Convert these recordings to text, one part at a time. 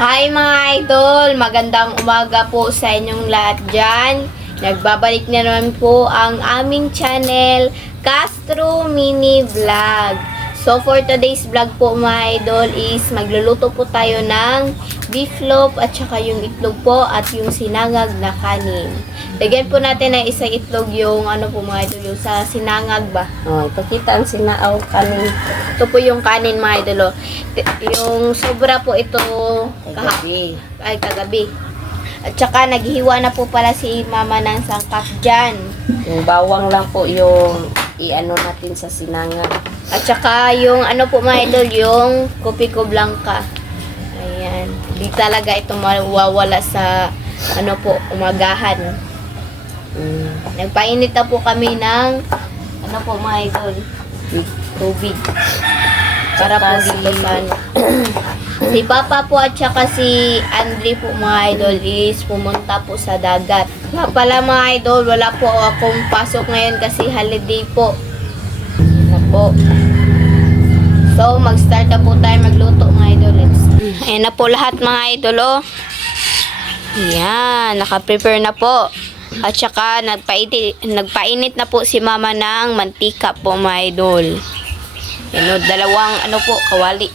Hi mga idol! Magandang umaga po sa inyong lahat dyan. Nagbabalik na naman po ang aming channel, Castro Mini Vlog. So for today's vlog po mga idol is magluluto po tayo ng beef loaf at saka yung itlog po at yung sinangag na kanin. Lagyan po natin ng isang itlog yung ano po mga idol, yung sa sinangag ba? Oh, ipakita ang sinaaw kanin. Ito po yung kanin mga idol. Yung sobra po ito kagabi. At saka naghihiwa na po pala si mama ng sangkap dyan. Yung bawang lang po yung i-ano natin sa sinangag. At saka yung ano po mga idol, yung kopi ko blanca. Ayan. Hindi talaga ito mawawala sa ano po, umagahan. Nagpainit na po kami ng ano po mga idol, tubig. Para po dito si Papa po at saka si Andre po mga idol is pumunta po sa dagat. Nga pala mga idol, wala po akong pasok ngayon kasi holiday po. Na po. So, mag-start na po tayo magluto mga idol. Ayan na po lahat mga idol oh. Ayan, naka-prepare na po. At saka nagpainit na po si mama ng mantika po mga idol. Yan o, dalawang ano po, kawali.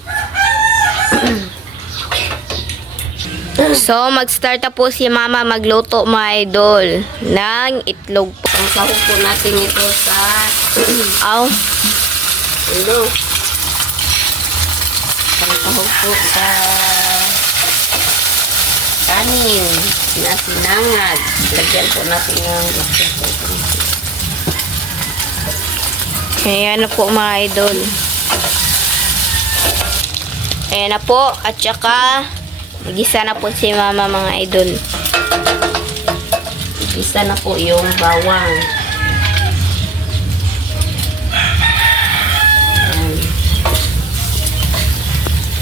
So, mag-start na po si mama magluto mga idol ng itlog po. Ang sahog po natin ito sa ano? Ang sahog po sa kanin na sinangag. Lagyan po natin ng laksa po. Ayan na po mga idol. Ayan na po. At saka nagisa na po si mama mga idol. Isa na po yung bawang.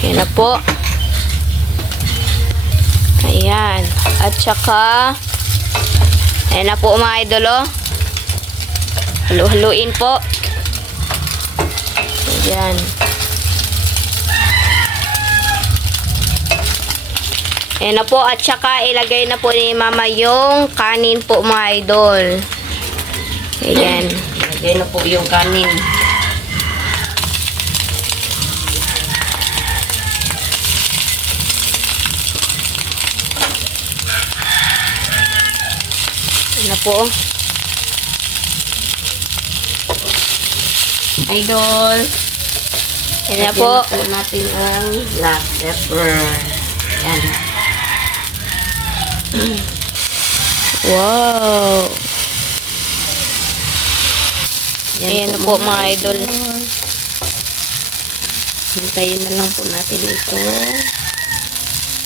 Ayan na po. Ayan. At saka ayan na po mga idol oh. Halu-haluin po. Ayan. Ayan na po. At saka ilagay na po ni mama yung kanin po mga idol. Ayan. Ilagay na po yung kanin. Ayan na po. Idol. Ayan na po. Lagyan po natin ang black pepper. Yan. Wow. Yan Ayan na po mga idol. Hintayin na lang po natin ito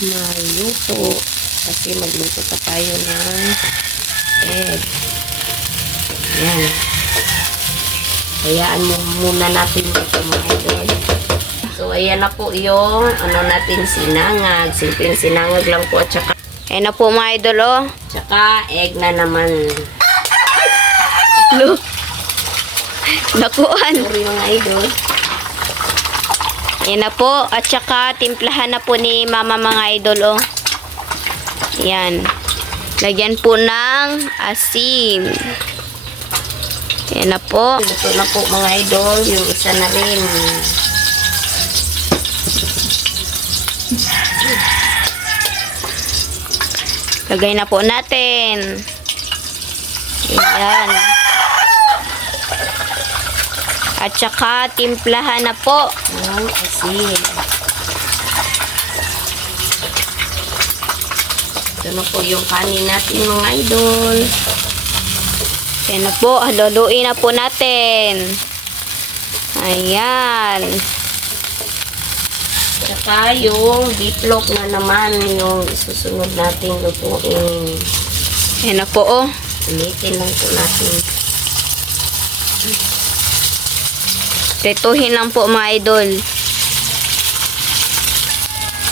maluto. Kasi magluto pa tayo ng egg. Yan. Hayaan mo muna natin ito mga idol. So, ayan na po yung ano natin sinangag. Simpleng sinangag lang po at saka Ayan na po mga idol oh. egg na naman. Look. Nakuan. Sorry mga idol. Ayan na po. At saka timplahan na po ni mama mga idol oh. Ayan. Lagyan po ng asin. Ayan na po. Ito na po mga idol. Yung isa na rin. Lagay na po natin. Ayan. At saka timplahan na po. Yung asin. Ito na po yung kanin natin mga idol. Ayan na po. Haluluin na po natin. Ayan. Saka yung beef loaf na naman yung isusunod natin lutuin. Ayan na po oh. Ulitin lang po natin. Prituhin lang po mga idol.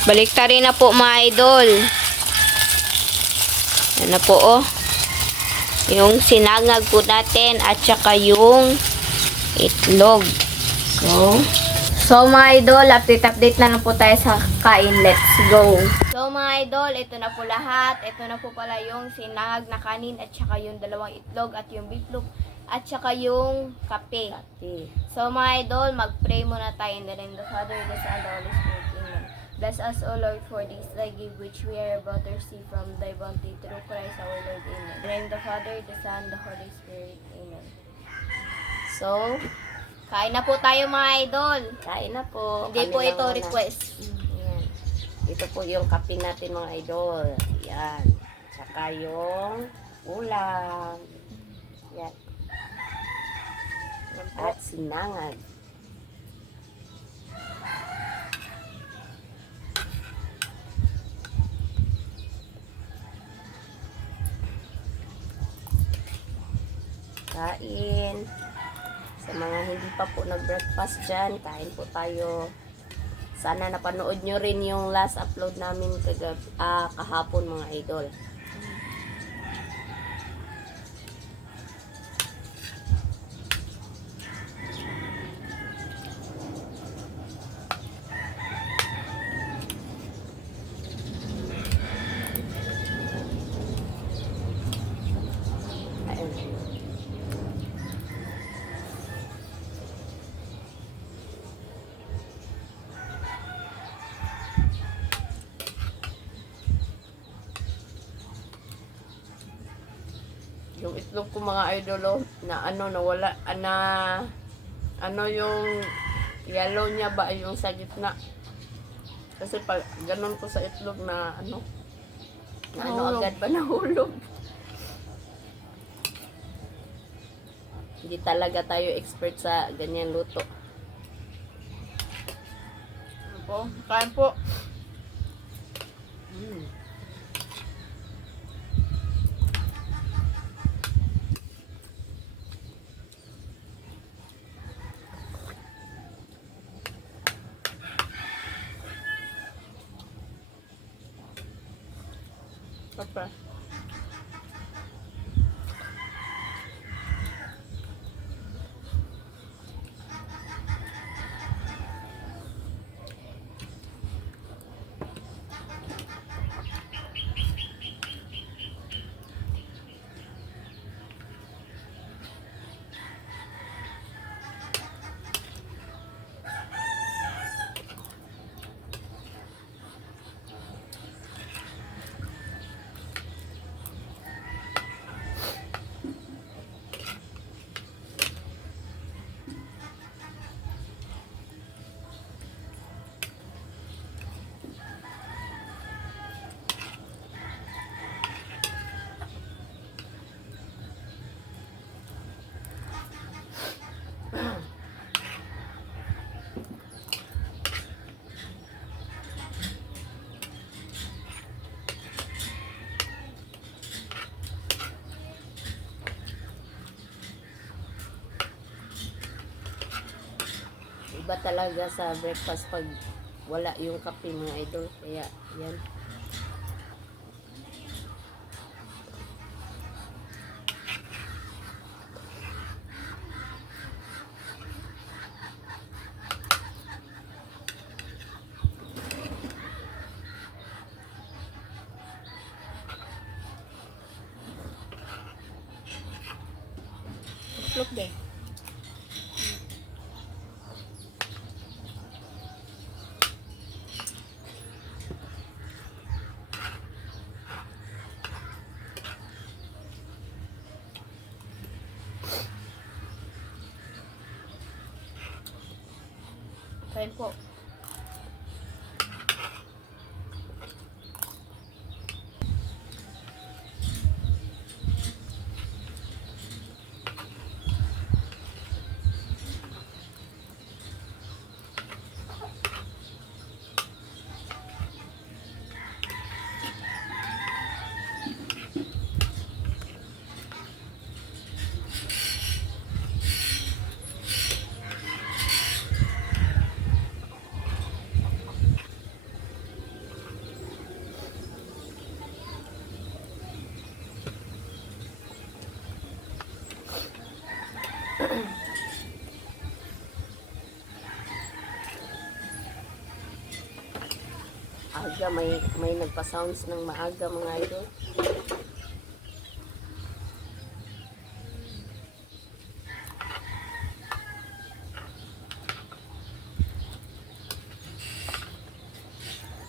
Baliktarin na po mga idol. Ayan na po oh. Yung sinangag po natin at saka yung itlog. So mga idol, update na lang po tayo sa kain. Let's go. So mga idol, ito na po lahat. Ito na po pala yung sinangag na kanin at saka yung dalawang itlog at yung beefloaf at saka yung kape. Okay. So mga idol, mag-pray muna tayo in the name of the Father, the Son, and the Holy Spirit. Amen. Bless us, O Lord, for this thy gift which we are about to receive from thy bounty through Christ our Lord. Amen. In the name of the Father, the Son, and the Holy Spirit. Amen. So, kain na po tayo mga idol. Kain na po. Hindi Kami po lang ito muna. request. Ayan. Ito po yung kape natin mga idol. Yan. Tsaka yung ulam. Yan. At sinangag. Kain. Sa mga hindi pa po nag-breakfast dyan, kain po tayo. Sana napanood nyo rin yung last upload namin kahapon mga idol. Ayun. Yung itlog ko mga idolo na nawala ano yung yellow niya ba yung sa gitna. Kasi pag ganun ko sa itlog na Nahulog. agad ba nahulog. Hindi talaga tayo expert sa ganyan luto. Ano po? Kain po. Papa. Iba talaga sa breakfast pag wala yung kape mga idol. Kaya yan. Look there. Kain po. Aga maaga, may nagpa-sounds ng maaga mga idol.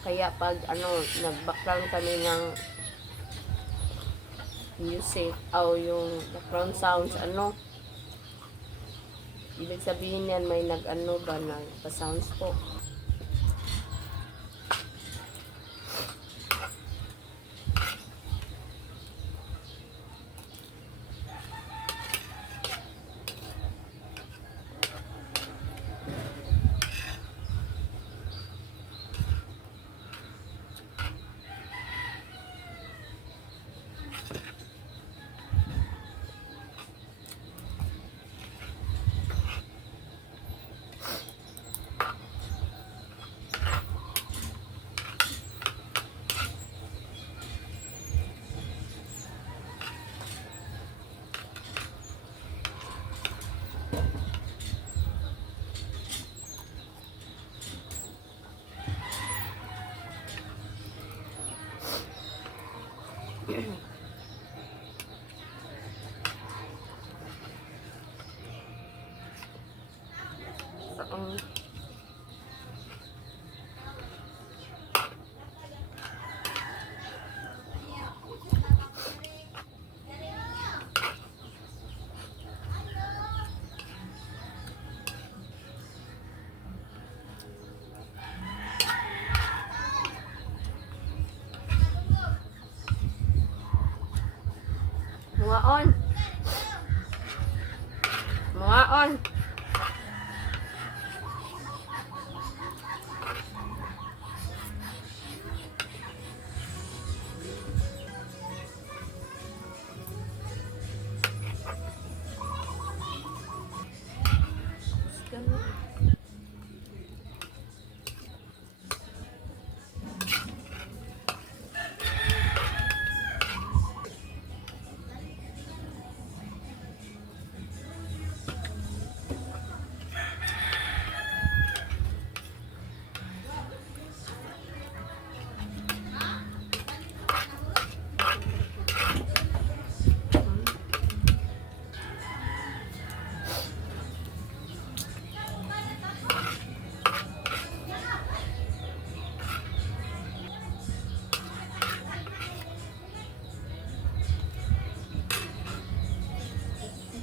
Kaya pag nag-background kami ng music o yung background sounds, ibig sabihin yan may nagpa-sounds po. Mga on. Mga on.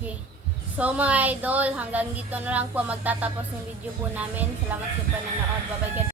Okay. So mga idol, hanggang dito na lang po magtatapos ng video po namin. Salamat sa panonood. Bye-bye.